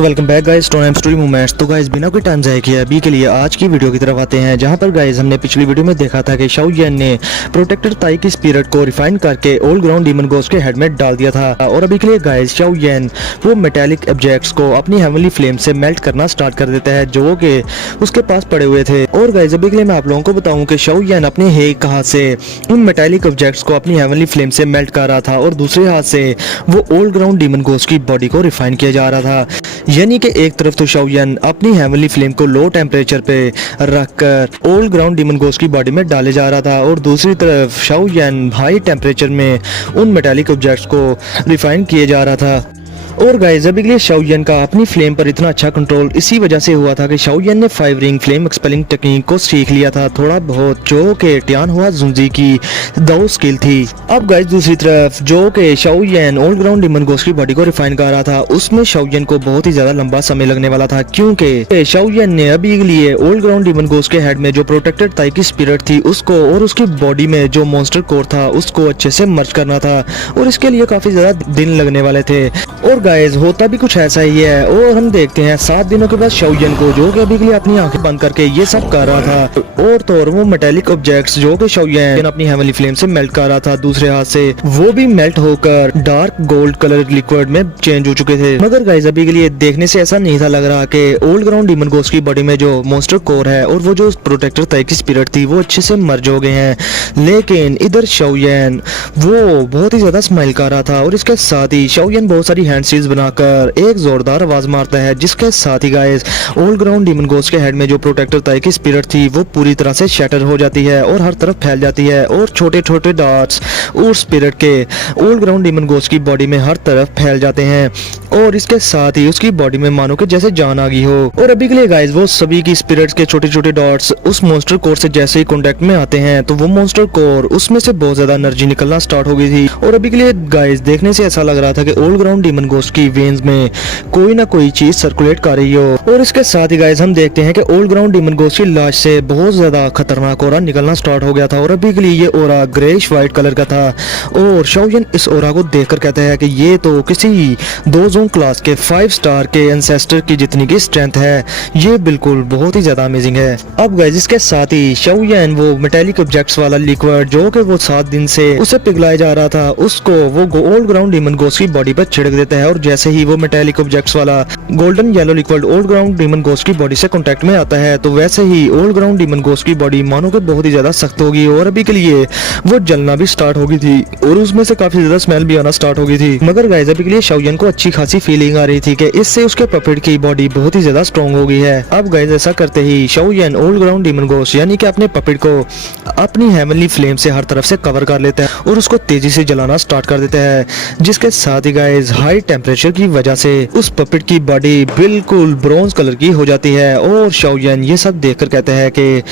So welcome back guys to time story movements. तो guys बिना कोई टाइम जाए किए अभी के लिए आज की वीडियो की तरफ आते हैं, जहां पर गाइस हमने पिछली वीडियो में देखा था कि शाओ येन ने प्रोटेक्टर ताई की स्पिरिट को रिफाइन करके ओल्ड ग्राउंड डीमन घोस्ट के हेड में डाल दिया था। और अभी के लिए गाइस शाओ येन वो मेटालिक ऑब्जेक्ट्स को अपनी हेवनली फ्लेम से मेल्ट करना स्टार्ट कर देता है जो कि उसके पास पड़े हुए थे। और गाइस अभी के लिए मैं आप लोगों को बताऊं कि शाओ येन अपने एक हाथ से उन मेटालिक ऑब्जेक्ट्स को अपनी हेवनली फ्लेम से मेल्ट कर रहा था और दूसरे हाथ से वो ओल्ड ग्राउंड डीमन घोस्ट की बॉडी को रिफाइन किया जा रहा था। यानी कि एक तरफ तो शाओ येन अपनी हेवनली फ्लेम को लो टेम्परेचर पे रखकर ओल्ड ग्राउंड डीमन घोस्ट की बॉडी में डाले जा रहा था और दूसरी तरफ शाओ येन हाई टेम्परेचर में उन मेटालिक ऑब्जेक्ट्स को रिफाइन किए जा रहा था। और गाइस अभी के लिए शाओ येन का अपनी फ्लेम पर इतना अच्छा कंट्रोल इसी वजह से हुआ था कि शाओ येन ने 5 रिंग फ्लेम एक्सपेलिंग टेक्निक को सीख लिया था थोड़ा बहुत, जो कि टियान हुआ जुंजी की दो स्किल थी। अब गाइस दूसरी तरफ जो कि शाओ येन ओल्ड ग्राउंड डीमन घोस्ट की बॉडी को रिफाइन कर रहा था, उसमें शाओ येन को बहुत ही ज्यादा लंबा समय लगने वाला था, क्योंकि शाओ येन ने अभी के लिए ओल्ड ग्राउंड डीमन घोस्ट के हेड में जो प्रोटेक्टेड ताई की स्पिरिट थी उसको और उसकी बॉडी में जो मॉन्स्टर कोर था उसको अच्छे से मर्ज करना था और इसके लिए काफी ज्यादा दिन लगने वाले थे। और गाइस होता भी कुछ ऐसा ही है और हम देखते हैं 7 दिनों के बाद शाओ येन को, जो कि अभी के लिए अपनी आंखें बंद करके ये सब कर रहा था, और तो और वो मेटालिक ऑब्जेक्ट्स जो कि शाओ येन अपनी हेवनली फ्लेम से मेल्ट कर रहा था दूसरे हाथ से, वो भी मेल्ट होकर डार्क गोल्ड कलर लिक्विड में चेंज हो चुके थे। मगर गाइस अभी के लिए देखने से ऐसा नहीं था लग रहा कि ओल्ड ग्राउंड डीमन घोस्ट की बॉडी में जो मॉन्स्टर कोर है और वो जो प्रोटेक्टर ताई की स्पिरिट थी वो अच्छे से मर्ज हो गए हैं। लेकिन इधर शाओ येन वो बहुत ही ज्यादा स्माइल कर रहा था और इसके साथ ही शाओ येन बहुत सारी हैंड सील्स बनाकर एक जोरदार आवाज मारता है, जिसके साथ ही guys old ground demon ghost के हेड में जो प्रोटेक्टर ताई की स्पिरिट थी वो पूरी तरह से शैटर हो जाती है और हर तरफ फैल जाती है और छोटे छोटे डॉट्स उस स्पिरिट के ओल्ड ग्राउंड डीमन घोस्ट की बॉडी में हर तरफ फैल जाते हैं और इसके साथ ही उसकी बॉडी में मानो कि जैसे जान आ गई हो। और अभी के लिए गाइस वो सभी की स्पिरिट्स के छोटे छोटे डॉट्स उस मॉन्स्टर कोर से जैसे ही कांटेक्ट में आते हैं तो वो मॉन्स्टर कोर उसमें से बहुत ज्यादा एनर्जी निकलना स्टार्ट हो गई थी। और अभी के लिए गाइस देखने से ऐसा लग रहा था कि ओल्ड ग्राउंड डीमन घोस्ट की वेन्स में कोई ना कोई चीज सर्कुलेट कर रही हो। और इसके साथ ही गाइस हम देखते हैं कि ओल्ड ग्राउंड डीमन घोस्ट की लाश से बहुत ज्यादा खतरनाक ओरा निकलना स्टार्ट हो गया था और अभी के लिए ये ओरा ग्रेइश व्हाइट कलर का था। और शाओ येन इस ओरा को देखकर कहता है कि ये तो किसी 2 जोन क्लास के 5 स्टार के एंसेस्टर की जितनी की स्ट्रेंथ है, ये बिल्कुल बहुत ही ज्यादा अमेजिंग है। अब गाइस इसके साथ ही शाओ येन वो मेटालिक ऑब्जेक्ट्स वाला लिक्विड जो कि वो 7 दिन से उसे पिघलाया जा रहा था उसको वो ओल्ड ग्राउंड डीमन घोस्ट की बॉडी पर छिड़क देता है और जैसे ही वो मेटालिक ऑब्जेक्ट्स वाला golden yellow liquid old ground demon ghost की बॉडी से कांटेक्ट में आता है तो वैसे ही ओल्ड ग्राउंड डीमन घोस्ट की बॉडी मानो कि बहुत ही ज्यादा सख्त होगी और अभी के लिए वो जलना भी स्टार्ट हो गई थी और उसमें से काफी ज्यादा स्मेल भी आना स्टार्ट हो गई थी। मगर गाइस अभी के लिए शाओ येन को अच्छी खासी फीलिंग आ रही थी कि इससे उसके पपेट की बॉडी बहुत ही ज्यादा स्ट्रॉन्ग हो गई है। अब गाइस ऐसा करते ही शाओ येन ओल्ड ग्राउंड डीमन घोस्ट यानी कि अपने पपेट को अपनी हेवनली फ्लेम से हर तरफ से कवर कर लेता है और उसको तेजी से जलाना स्टार्ट कर देता है, जिसके साथ ही गाइस हाई टेम्परेचर की वजह से उस पपेट की बॉडी बिल्कुल ब्रॉन्ज कलर की हो जाती है। और शाओ येन ये सब देखकर कहता है कि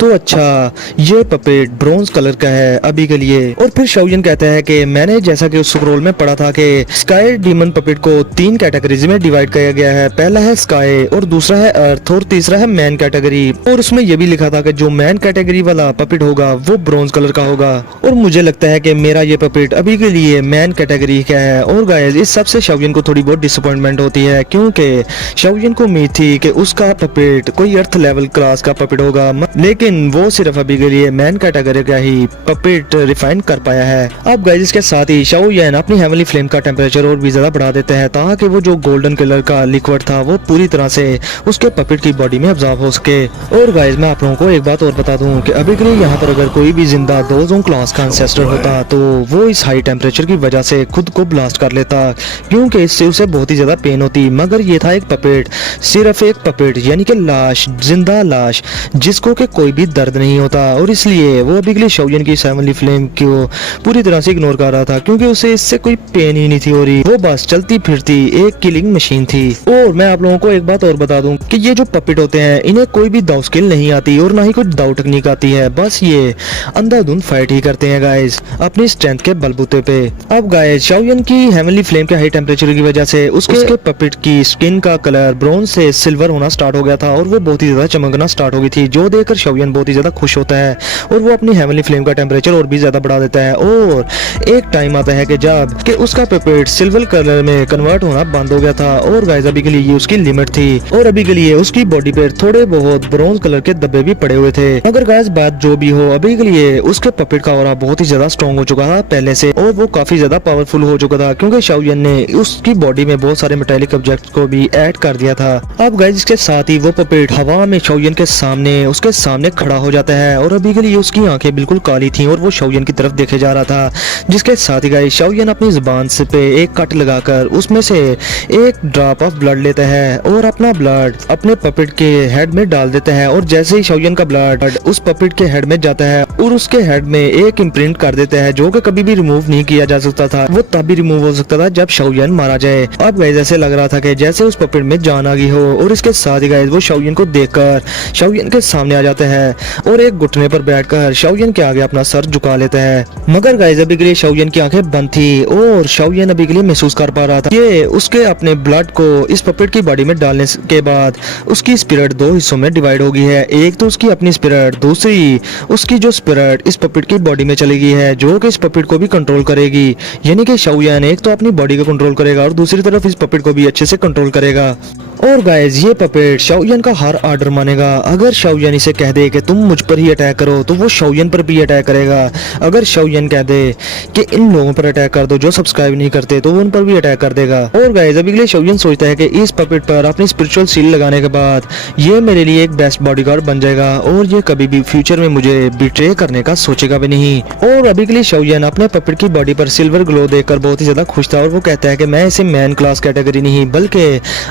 तो अच्छा ये पपेट ब्रॉन्ज कलर का है अभी के लिए। और फिर शाओ येन कहता है कि मैंने जैसा कि उस स्क्रॉल में पढ़ा था कि स्काई डीमन पपेट को 3 कैटेगरीज में डिवाइड किया गया है, पहला है स्काई और दूसरा है अर्थ और तीसरा है मैन कैटेगरी। और उसमें यह भी लिखा था कि जो मैन कैटेगरी वाला पपेट होगा वो ब्रॉन्ज कलर का होगा और मुझे लगता है कि मेरा ये पपेट अभी के लिए मैन कैटेगरी का है। और गाइस इस सबसे शाओ येन को थोड़ी बहुत डिसअपॉइंटमेंट होती है, क्योंकि शाओ येन को उम्मीद थी कि उसका पपेट कोई अर्थ लेवल क्लास का पपेट होगा, लेकिन वो सिर्फ अभी के लिए मैन कैटेगरी का ही पपेट रिफाइन कर पाया है। अब गाइस इसके साथ ही शाओ येन अपनी हेवनली फ्लेम का टेम्परेचर और भी ज्यादा बढ़ा देते हैं ताकि वो जो गोल्डन कलर का लिक्विड था वो पूरी तरह से उसके पपेट की बॉडी में अब्सॉर्ब हो सके। और गाइस मैं आप लोगों को एक बात और बता दूं कि अभी के लिए यहाँ पर अगर कोई भी जिंदा 2 जोन क्लास का एंसेस्टर होता तो वो इस हाई टेम्परेचर की वजह से खुद को ब्लास्ट कर लेता, क्योंकि इससे उसे बहुत ही ज्यादा पेन होती। मगर ये था एक पपेट, सिर्फ एक पपेट यानी कि लाश, जिंदा लाश जिसको कि कोई भी दर्द नहीं होता, और इसलिए वो अभी के लिए शाओ येन की हेवनली फ्लेम को पूरी तरह से इग्नोर कर रहा था, क्योंकि उसे इससे कोई पेन ही नहीं थी हो रही, वो बस चलती फिरती एक किलिंग मशीन थी। और मैं आप लोगों को एक बात और बता दूं कि ये जो पपेट होते हैं इन्हें कोई भी दाव स्किल नहीं आती और ना ही कोई दाव टेक्निक आती है, बस ये अंधाधुंध फाइट ही करते हैं गाइस अपनी स्ट्रेंथ के बलबूते पे। अब गाइस शाओ येन की हेवनली फ्लेम के हाई टेम्परेचर टेम्परेचर की वजह से उसके पपेट की स्किन का कलर ब्राउन से सिल्वर होना स्टार्ट हो गया था और वो बहुत ही ज्यादा चमकना स्टार्ट हो गई थी, जो देखकर शाओयन बहुत ही ज्यादा खुश होता है और वो अपनी हेवनली फ्लेम का टेम्परेचर और भी ज्यादा बढ़ा देता है। और एक टाइम आता है कि जब कि उसका पेपेट सिल्वर कलर में कन्वर्ट होना बंद हो गया था और गाइस अभी के लिए ये उसकी लिमिट थी और अभी के लिए उसकी बॉडी पर थोड़े बहुत ब्रॉन्ज कलर के धब्बे भी पड़े हुए थे। मगर गाइस बात जो भी हो, अभी के लिए उसके पपेट का ऑरा बहुत ही ज्यादा स्ट्रॉन्ग हो चुका था पहले से और वो काफी ज्यादा पावरफुल हो चुका था क्योंकि शाओयन ने उसकी बॉडी में बहुत सारे मेटालिक ऑब्जेक्ट्स को भी ऐड कर दिया था। अब गाइस इसके साथ ही वो पपेट हवा में शाओयन के सामने उसके सामने खड़ा हो जाता है और अभी के लिए उसकी आंखें बिल्कुल काली थी और वो शाओयन की तरफ देखे जा रहा था, जिसके साथ ही गाइस शाओयन अपनी जुबान से पे एक कट लगाकर उसमें से एक ड्रॉप ऑफ ब्लड लेता है और अपना ब्लड अपने पपेट के हेड में डाल देता है और जैसे ही शाओयन का ब्लड उस पपेट के हेड में जाता है और उसके हेड में एक इम्प्रिंट कर देता है जो कि कभी भी रिमूव नहीं किया जा सकता था, वो तब भी रिमूव हो सकता था जब शाओयन मारा जाए। अब गाइस ऐसे लग रहा था कि जैसे उस पपेट में जान आ गई हो और इसके साथ ही गाइस वो शाओयन को देखकर शाओयन के सामने आ जाता है और एक घुटने पर बैठकर शाओयन के आगे अपना सर झुका लेता है। मगर गाइस अभी के लिए शाओयन की आंखें बंद थी और शाओयन अभी के लिए महसूस कर पा रहा था ये उसके अपने ब्लड को इस पपेट की बॉडी में डालने के बाद उसकी स्पिरिट दो हिस्सों में डिवाइड हो गई है। एक तो उसकी अपनी स्पिरिट, दूसरी उसकी जो स्पिरिट इस पपेट की बॉडी में चली गई है जो कि इस पपेट को भी कंट्रोल करेगी। यानी कि शाओयन एक तो अपनी बॉडी को कंट्रोल करेगा और दूसरी तरफ इस पपेट को भी अच्छे से कंट्रोल करेगा। और गाइस ये पपेट शाओयन का हर ऑर्डर मानेगा। अगर शाओयन इसे कह दे कि तुम मुझ पर ही अटैक करो तो वो शाओयन पर भी अटैक करेगा। अगर शाओयन कह दे कि इन लोगों पर अटैक कर दो जो सब्सक्राइब नहीं करते तो वो उन पर भी अटैक कर देगा। और गाइस अभी के लिए शाओयन सोचता है कि इस पपेट पर अपनी स्पिरिचुअल सील लगाने के बाद ये मेरे लिए एक बेस्ट बॉडीगार्ड बन जाएगा और ये कभी भी फ्यूचर में मुझे बिट्रे करने का सोचेगा भी नहीं। और अभी के लिए शाओयन अपने पपेट की बॉडी पर सिल्वर ग्लो देखकर बहुत ही ज्यादा खुश था और वो कहता है कि मैं इसे मैन क्लास कैटेगरी नहीं बल्कि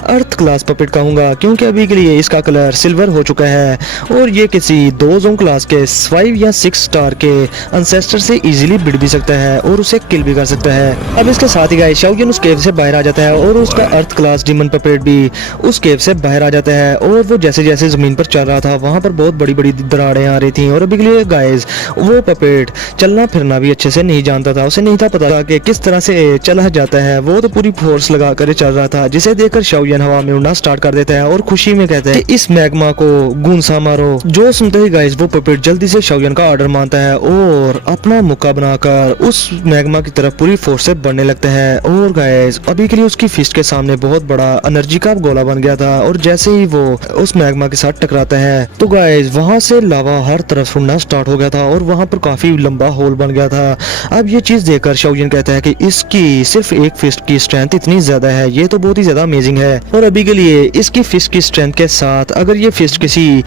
अर्थ क्लास पपेट कहूंगा क्योंकि अभी के लिए इसका कलर सिल्वर हो चुका है और ये किसी 2 जोन क्लास के 5 या 6 स्टार के एंसेस्टर से इजीली भिड़ भी सकता है और उसे किल भी कर सकता है। अब इसके साथ ही गाइस शाओयन उस केव से बाहर आ जाता है और उसका अर्थ क्लास डीमन पपेट भी उस केव से बाहर आ जाता है और वो जैसे जैसे जमीन पर चल रहा था वहां पर बहुत बड़ी बड़ी दरारें आ रही थी और अभी के लिए गाइस वो पपेट चलना फिरना भी अच्छे से नहीं जानता था, उसे नहीं था पता कि किस तरह से चला जाता है। वो तो पूरी फोर्स लगा कर चल रहा था जिसे देखकर शाओयन हवा में उड़ना स्टार्ट कर देता है और खुशी में कहता है कि इस मैग्मा को गूंसा मारो। जो सुनते ही गाइस वो पपेट जल्दी से शाओयन का ऑर्डर मानता है और अपना मुक्का बनाकर उस मैग्मा की तरफ पूरी फोर्स से बढ़ने लगता है। और गाइस अभी के लिए उसकी फिस्ट के सामने बहुत बड़ा एनर्जी का गोला बन गया था और जैसे ही वो उस मैग्मा के साथ टकराता है तो गाइस वहां से लावा हर तरफ उड़ना स्टार्ट हो गया था और वहां पर काफी लंबा होल बन गया था। अब ये चीज देखकर शाओयन कहता है कि इसकी सिर्फ एक फिस्ट की स्ट्रेंथ इतनी ज्यादा है, ये तो बहुत ही ज्यादा अमेजिंग है। और अभी के लिए इसकी फिस्ट की स्ट्रेंथ के साथ अगर ये फिस्ट किसी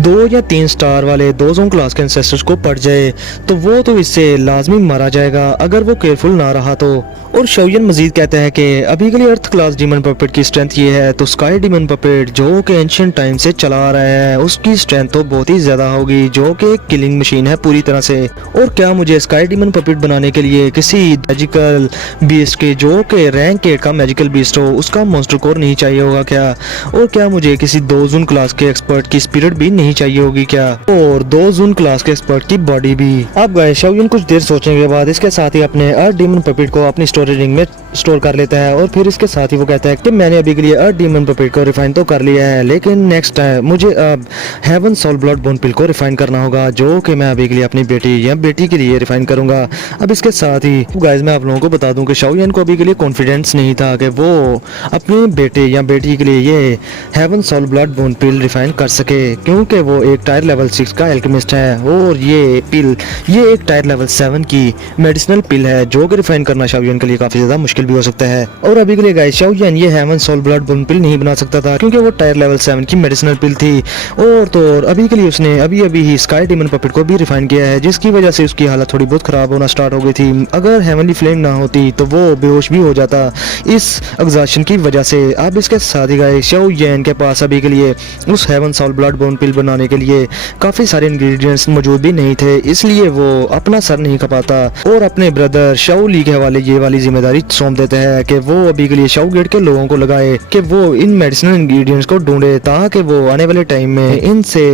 2 या 3 स्टार वाले 2 जोन क्लास के एंसेस्टर्स को पड़ जाए तो वो तो इससे लाजमी मारा जाएगा अगर वो केयरफुल ना रहा तो। और शाओयन मजीद कहता है कि अभी के लिए अर्थ क्लास डीमन पपेट की स्ट्रेंथ ये है तो स्काई डीमन पपेट जो कि एंशिएंट टाइम से चला आ रहा है उसकी स्ट्रेंथ तो बहुत ही ज्यादा होगी जो कि एक किलिंग मशीन है पूरी तरह से। और क्या मुझे स्काई डीमन पपेट बनाने के लिए किसी मैजिकल बीस्ट के जो कि रैंक 8 का मैजिकल बीस्ट हो उसका मॉन्स्टर कोर नहीं चाहिए होगा क्या? और क्या मुझे किसी 2 जोन क्लास के एक्सपर्ट की स्पिरिट भी नहीं चाहिए होगी क्या? और 2 जोन क्लास के एक्सपर्ट की बॉडी भी। अब गाइस शाओयन कुछ देर सोचने के बाद इसके साथ ही अपने अर्थ डीमन पपेट को अपनी स्टोरेज रिंग में स्टोर कर लेता है और फिर इसके साथ ही वो कहता है कि मैंने अभी के लिए अर्थ डीमन पपेट को रिफाइन तो कर लिया है लेकिन नेक्स्ट टाइम मुझे अब हेवन सोल ब्लड बोन पिल को रिफाइन करना होगा जो कि मैं अभी के लिए अपनी बेटी या बेटी के लिए रिफाइन करूंगा। अब इसके साथ ही गाइस मैं आप लोगों को बता दूं कि शाओयन को अभी के लिए कॉन्फिडेंस नहीं था कि वो अपने बेटे या बेटी के लिए ये हेवन सोल ब्लड बोन पिल रिफाइन कर सके क्योंकि वो एक टायर लेवल 6 का एल्केमिस्ट है और ये पिल ये एक टायर लेवल 7 की मेडिसिनल पिल है जो कि रिफाइन करना शाओयन के लिए काफी ज्यादा मुश्किल भी हो सकता है। और अभी के लिए गाइस शाओयन ये हेवन सोल ब्लड बोन पिल नहीं बना सकता था क्योंकि वो टायर लेवल 7 की मेडिसिनल पिल थी और तो अभी के लिए उसने अभी ही स्काई डीमन पपेट को भी रिफाइन किया है जिसकी वजह से उसकी हालत थोड़ी बहुत खराब होना स्टार्ट हो गई थी। अगर हेवनली फ्लेम ना होती तो वो बेहोश भी हो जाता इस एग्जॉशन की वजह से। अब इसके साथ ही गाइस शाओयन के पास अभी के लिए उस हेवन सोल ब्लड बोन पिल बनाने के लिए काफी सारे इंग्रेडिएंट्स मौजूद भी नहीं थे इसलिए वो अपना सर नहीं खपाता और अपने ब्रदर शाओ ली के हवाले ये वाली जिम्मेदारी सौंप देता है कि वो अभी के लिए शाओ गेट के लोगों को लगाए कि वो इन मेडिसिनल इंग्रेडिएंट्स को ढूंढे ताकि वो आने वाले टाइम में इनसे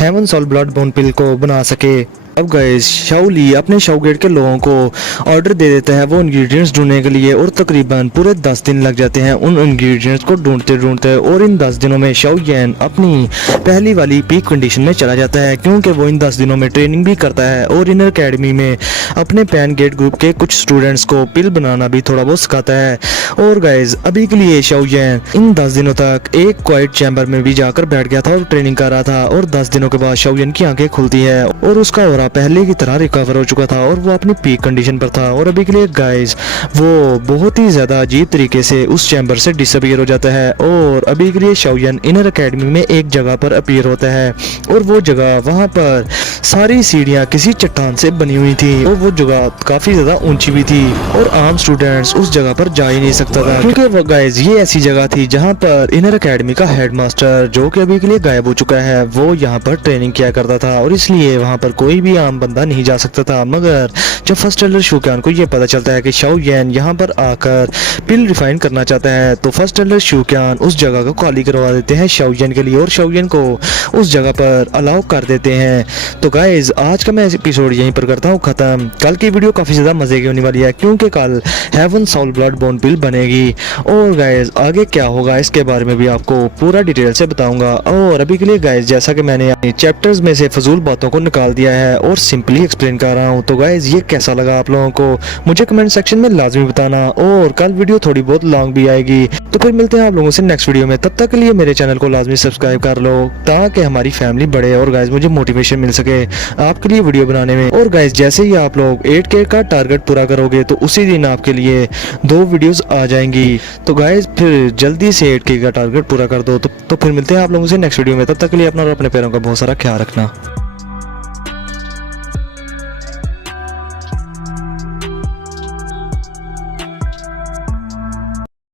हेवन सोल ब्लड बोन पिल को बना सके। अब गाइस शाओली अपने शाओगेट के लोगों को ऑर्डर दे देता है वो इंग्रेडिएंट्स ढूंढने के लिए और तकरीबन पूरे 10 दिन लग जाते हैं उन इंग्रेडिएंट्स को ढूंढते ढूंढते। और इन 10 दिनों में शाओ येन अपनी पहली वाली पीक कंडीशन में चला जाता है क्योंकि वो इन 10 दिनों में ट्रेनिंग भी करता है और इनर अकेडमी में अपने पैन गेट ग्रुप के कुछ स्टूडेंट्स को पिल बनाना भी थोड़ा बहुत सिखाता है। और गाइस अभी के लिए शाओ येन इन 10 दिनों तक एक क्वाइट चैम्बर में भी जाकर बैठ गया था और ट्रेनिंग कर रहा था। और 10 दिनों के बाद शाओ येन की आंखें खुलती है और उसका ऑरा पहले की तरह रिकवर हो चुका था और वो अपनी पीक कंडीशन पर था। और अभी के लिए गाइस वो बहुत ही ज्यादा अजीब तरीके से उस चैम्बर से डिसअपीयर हो जाता है। और अभी के लिए शाओ येन इनर अकेडमी में एक जगह पर अपीयर होता है और वो जगह वहां पर सारी सीढ़ियां किसी चट्टान से बनी हुई थी और वो जगह काफी ज्यादा ऊंची भी थी और आम स्टूडेंट्स उस जगह पर जा ही नहीं सकता था क्योंकि वो गाइस ये ऐसी जगह थी जहां पर इनर अकेडमी का हेडमास्टर जो कि अभी के लिए गायब हो चुका है वो यहाँ पर ट्रेनिंग किया करता था और इसलिए वहां पर कोई भी आम बंदा नहीं जा सकता था। मगर जब फर्स्ट एल्डर शूक्यान को ये पता चलता है कि शाओ येन यहाँ पर आकर पिल रिफाइन करना चाहता है तो फर्स्ट एल्डर शूक्यान उस जगह को खाली करवा देते हैं शाओ येन के लिए और शाओ येन को उस जगह पर अलाउ कर देते हैं। तो गाइज आज का मैं एपिसोड यहीं पर करता हूँ खत्म। कल की वीडियो काफी ज्यादा मजे की होने वाली है क्योंकि कल हेवन साउल ब्लड बोन पिल बनेगी और गाइज आगे क्या होगा इसके बारे में भी आपको पूरा डिटेल से बताऊंगा। और अभी के लिए गाइज जैसा कि मैंने चैप्टर्स में से फजूल बातों को निकाल दिया है और सिंपली एक्सप्लेन कर रहा हूँ। तो गाइज ये कैसा लगा आप लोगों को मुझे कमेंट सेक्शन में लाजमी बताना और कल वीडियो थोड़ी बहुत लॉन्ग भी आएगी। तो फिर मिलते हैं आप लोगों से नेक्स्ट वीडियो में, तब तक के लिए मेरे चैनल को लाजमी सब्सक्राइब कर लो ताकि हमारी फैमिली बढ़े और गाइज मुझे मोटिवेशन मिल सके आपके लिए वीडियो बनाने में। और गाइज जैसे ही आप लोग 8K का टारगेट पूरा करोगे तो उसी दिन आपके लिए 2 वीडियोस आ जाएंगी। तो गाइज फिर जल्दी से 8K का टारगेट पूरा कर दो। तो फिर मिलते हैं आप लोगों से नेक्स्ट वीडियो में, तब तक के लिए अपना और अपने पैरों का बहुत सारा ख्याल रखना।